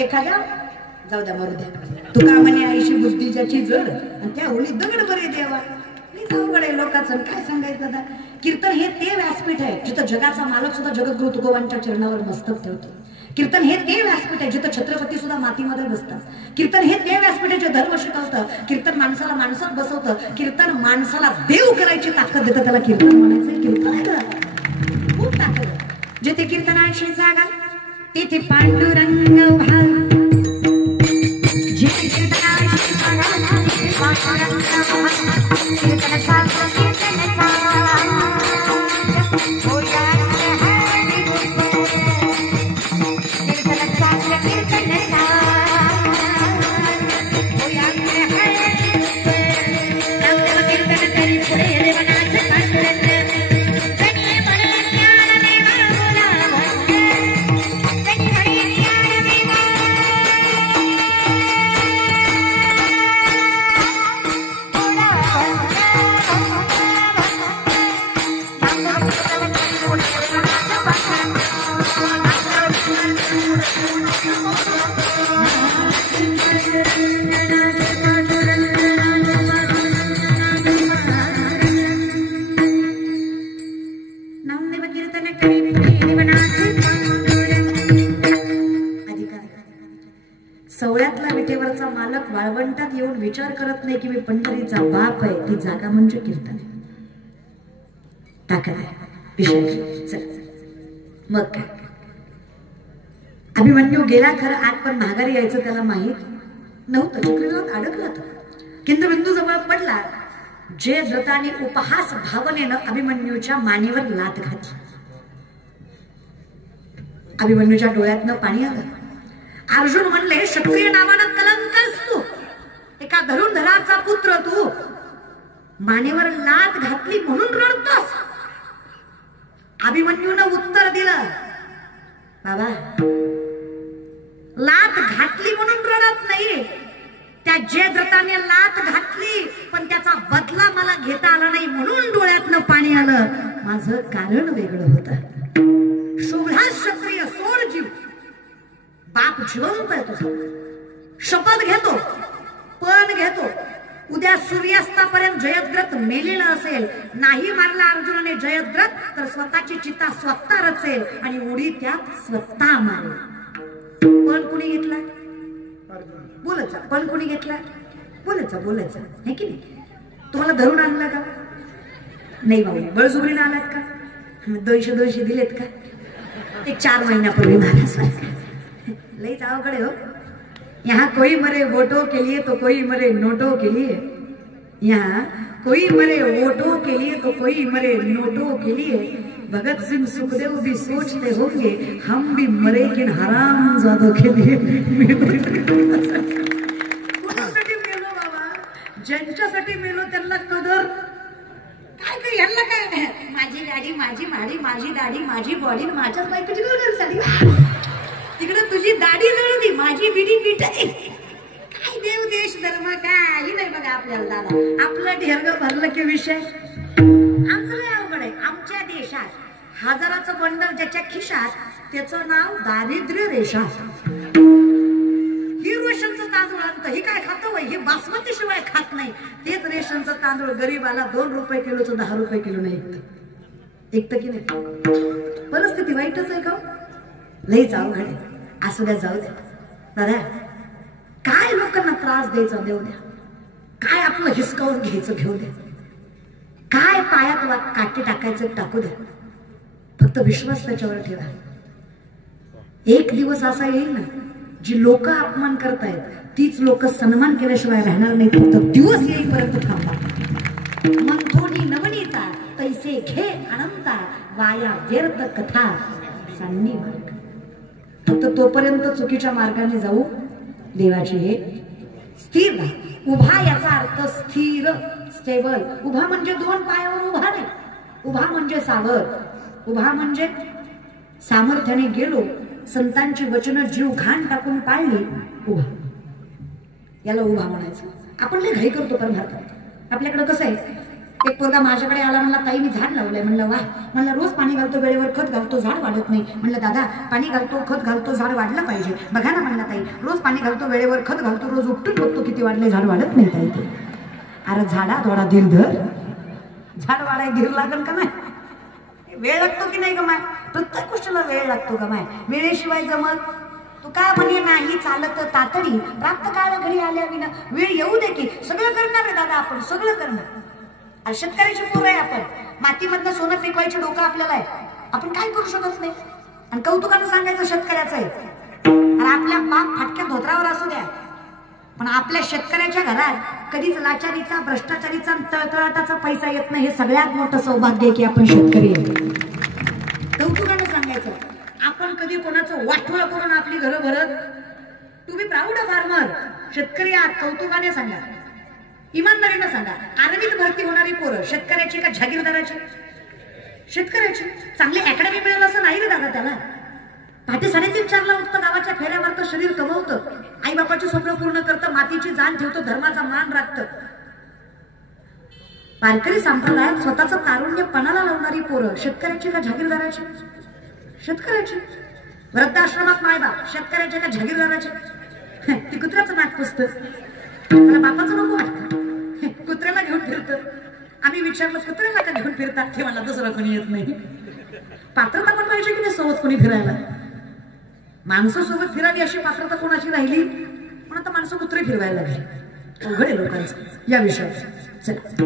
एखाद्या जाऊ द्या मरू द्या तुका म्हणे आईशी बुद्धी ज्याची जड आणि त्या होळी दगड बरे देवा अवघड आहे लोकांचं काय सांगायचं दादा. कीर्तन हे ते व्यासपीठ आहे जिथं जगाचा मालक सुद्धा जगद्गुरु तुकोबांच्या चरणावर मस्तक ठेवतो. कीर्तन हे ते व्यासपीठ आहे जिथं छत्रपती सुद्धा मातीमध्ये बसतात. कीर्तन हे ते व्यासपीठ आहे जे धर्म शिकवतं. कीर्तन माणसाला माणसात बसवतं. कीर्तन माणसाला देव करायची ताकद देतं. त्याला कीर्तन म्हणायचं. कीर्तन आहे का खूप ताकद. जिथे कीर्तनाची जागा तिथे पांडुरंग उभा. जिथे कीर्तनाची जागा तिथे पांडुरंग उभा. कीर्तन साधं कीर्तन सवळ्यातला विटेवरचा मालक वाळवंटात येऊन विचार करत नाही की मी पंढरीचा बाप आहे. ती जागा म्हणजे कीर्तन आहे. ताकद आहे विषय. मग काय अभिमन्यू गेला खरं आत पण माघारी यायचं त्याला माहित नव्हतं. चक्रीवात अडकला तो. केंद्रबिंदू जवळ पडला. जयद्रथाने उपहास भावनेनं अभिमन्यूच्या मानेवर लात घातली. अभिमन्यूच्या डोळ्यातनं पाणी आलं. अर्जुन म्हणले क्षत्रिय नावानं कलंकच तू. एका धरुंधराचा पुत्र तू मानेवर लात घातली म्हणून रडतोस. अभिमन्यूनं उत्तर दिलं बाबा लात घातली म्हणून रडत नाही. त्या जयद्रथाने लात घातली पण त्याचा बदला मला घेता आला नाही म्हणून डोळ्यातनं पाणी आलं. माझं कारण वेगळं होतं. शोभा क्षत्रिय सोड जीव. बाप जिवंत आहे तुझा. शपथ घेतो पण घेतो उद्या सूर्यास्तापर्यंत जयद्रथ मेलेला असेल. नाही मारला अर्जुनाने जयद्रथ तर स्वतःची चिता स्वतः रचेल आणि उडी त्यात स्वतः मारेल. पण कुणी घेतला बोलायचा. पण कुणी घेतला बोलायचा हे की नाही. तुम्हाला धरून आणला का नाही भाऊ. बळजुबरीला आलात का. 200 दिलेत का. एक 4 महिन्यापूर्वी महाराज लई जावकडे हो. यहाँ कोई मरे वोटों के लिए तो कोई मरे नोटों के लिए. यहाँ कोई मरे वोटों के लिए तो कोई मरे नोटों के लिए. भगत सिंह सुखदेव भी सोचते होंगे हम भी मरे किन हरामजादों के लिए. कोणासाठी मेलो बाबा. ज्यांच्यासाठी मेलो त्यांना कदर काय काय. यांना काय माझी गाडी माझी माडी माझी दाढी माझी बॉडी माझ्याच बायकोची गरजेसाठी. तिकडे तुझी दाढी जळली माझी बिडी पिटाई. काय देव देश धर्म काही नाही बघा आपल्याला दादा. आपलं ढेरग भरलं की विषय. आमचं लय अवघड आहे. आमच्या देशात 1000चं बंडल ज्याच्या खिशात त्याचं नाव दारिद्र्य रेषा. ही रेशनचं तांदूळ आणतं. ही काय खातं वय. हे बासमती शिवाय खात नाही. तेच रेशनचं तांदूळ गरीबाला 2 रुपये किलोचं 10 रुपये किलो नाही ऐकतं की नाही. परिस्थिती वाईटच आहे का लईच अवघड आहे. असू द्या जाऊ द्या दादा. काय लोकांना त्रास द्यायचा देऊ द्या. काय आपलं हिसकावून घ्यायचं घेऊ द्या. काय पायात काटे टाकायचं टाकू द्या. फक्त विश्वास त्याच्यावर ठेवा. एक दिवस असा येईल ना जी लोक अपमान करतायत तीच लोक सन्मान केल्याशिवाय राहणार नाही. फक्त दिवस येईपर्यंत थांबा. मंथोनी नवनीता तैसे घे अनंता वाया व्यर्थ कथा सांनी मार्ग. फक्त तोपर्यंत चुकीच्या मार्गाने जाऊ देवाची हे स्थिर राहा. उभा याचा अर्थ स्थिर स्टेबल. उभा म्हणजे 2 पायावर उभा नाही. उभा म्हणजे सावर. उभा म्हणजे सामर्थ्याने गेलो संतांची वचनं जीव घाण टाकून पाळली उभा. याला उभा म्हणायचं. आपण लय घाई करतो पण भारतात. आपल्याकडे कसं आहे एक पोरगा माझ्याकडे आला, म्हणला ताई मी झाड लावलंय. म्हणलं वा. म्हणलं रोज पाणी घालतो, वेळेवर खत घालतो, झाड वाढत नाही. म्हणलं दादा पाणी घालतो, खत घालतो, झाड वाढलं पाहिजे. बघा ना म्हणला ताई, रोज पाणी घालतो, वेळेवर खत घालतो, रोज उपटून बघतो किती वाढले, झाड वाढत नाही ताई. ते अरे झाडा थोडा धीर धर, झाड वाढाय धीर लागल का नाही? वेळ लागतो की नाही का माय? प्रत्येक गोष्टीला वेळ लागतो का माय? वेळेशिवाय जमत. तू काय म्हणे नाही चालत तातडी प्राप्त काळ घरी आल्या विना. वेळ येऊ दे की सगळं करणार आहे दादा, आपण सगळं करणार. शेतकऱ्याची पोर आहे आपण, मातीमधनं सोनं फेकवायचे डोकं आपल्याला आहे, आपण काय करू शकत नाही. आणि कौतुकानं सांगायचं शेतकऱ्याचं आहे. आणि आपल्या बाप फाटक्या धोत्रावर असू द्या, पण आपल्या शेतकऱ्याच्या घरात कधीच लाचारीचा, भ्रष्टाचारीचा, तळतळाटाचा पैसा येत नाही. हे सगळ्यात मोठं सौभाग्य आहे की आपण शेतकरी आहे. कौतुकानं सांगायचं. आपण कधी कोणाचं वाटोळं करून आपली घरं भरत. To be proud of farmer. शेतकरी आहात, कौतुकाने सांगा, इमानदारीनं सांगा. आर्मीत भरती होणारी पोरं शेतकऱ्याची का जागीरदाराची? शेतकऱ्याची. चांगली अकॅडमी मिळेल असं नाही रे दादा त्याला. पहाटे 3:30-4ला उठतं, गावाच्या फेऱ्या मारतं, शरीर कमवतं, आई बापाची स्वप्न पूर्ण करतं, मातीची जाण ठेवतं, धर्माचा मान राखतं. वारकरी संप्रदायात स्वतःचं तारुण्य पणाला लावणारी पोरं शेतकऱ्याची का जागीरदाराची? शेतकऱ्याची. वृद्धाश्रमात मायबाप शेतकऱ्याचे का जागीरदाराचे? ती कुत्र्याचं नाक पुसतं, मला बापाचं नको वाटतं, कुत्र्याला घेऊन फिरतं. आम्ही विचारलं कुत्र्याला का घेऊन फिरतात? ते मला दुसरं कोणी येत नाही. पात्रता पण पाहिजे की नाही सोबत कोणी फिरायला? माणसं सोबत फिरावी अशी पात्रता कोणाची राहिली? पण आता माणसं कुत्रे फिरवायला लागली. अवघड आहे लोकांचं या विषयावर. चला,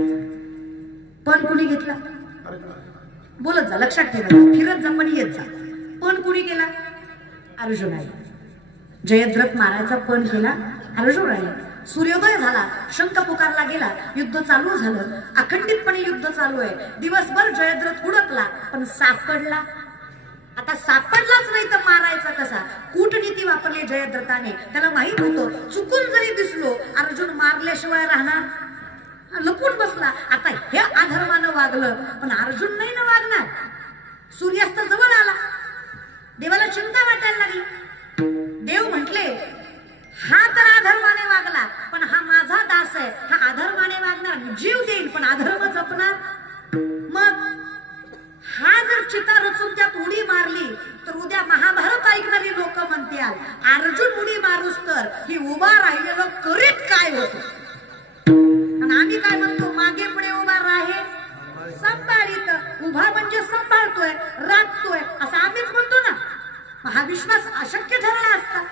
पण कुणी घेतला? बोलत जा, लक्षात ठेवा, फिरत जा पण येत जा. पण कुणी केला? अर्जुनाने. जयद्रथ मारायचा पण केला अर्जुनाने. सूर्योदय झाला, शंख पुकारला गेला, युद्ध चालू झालं, अखंडितपणे युद्ध चालू आहे. दिवसभर जयद्रथ हुडकला पण सापडला. आता सापडलाच नाही तर मारायचा कसा? कूटनीती वापरली जयद्रथाने. त्याला माहित होतं चुकून जरी दिसलो अर्जुन मारल्याशिवाय राहणार, लपून बसला. आता हे अधर्मानं वागलं, पण अर्जुन नाही ना वागणार. सूर्यास्त जवळ आला, देवाला चिंता वाटायला लागली. देव म्हटले हा तर अधर्माने वागला, पण हा माझा दास आहे, हा अधर्माने वागणार, जीव देईल पण अधर्म जपणार. मग हा जर चिता रचून त्यात उडी मारली तर उद्या महाभारत ऐकणारी लोक म्हणतील अर्जुन उडी मारूस तर ही उभा राहिलेलं करीत काय होत. आणि आम्ही काय म्हणतो? मागे पुढे उभा राहे सांभाळीत. उभा म्हणजे सांभाळतोय, राखतोय असं आम्हीच म्हणतो ना. हा विश्वास अशक्य ठरला असता.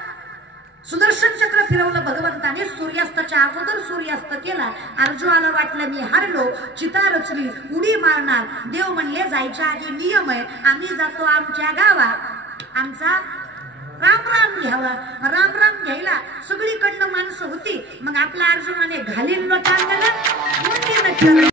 सुदर्शन चक्र फिरवलं भगवंताने, सूर्यास्ताच्या अगोदर सूर्यास्त केला. अर्जुनाला वाटलं मी हारलो, चिता रचली, उडी मारणार. देव म्हणले जायच्या आधी नियम आहे, आम्ही जातो आमच्या गावात, आमचा राम राम घ्यावा. राम राम घ्यायला सगळीकडनं माणसं होती. मग आपल्या अर्जुनाने घालील टांगलं,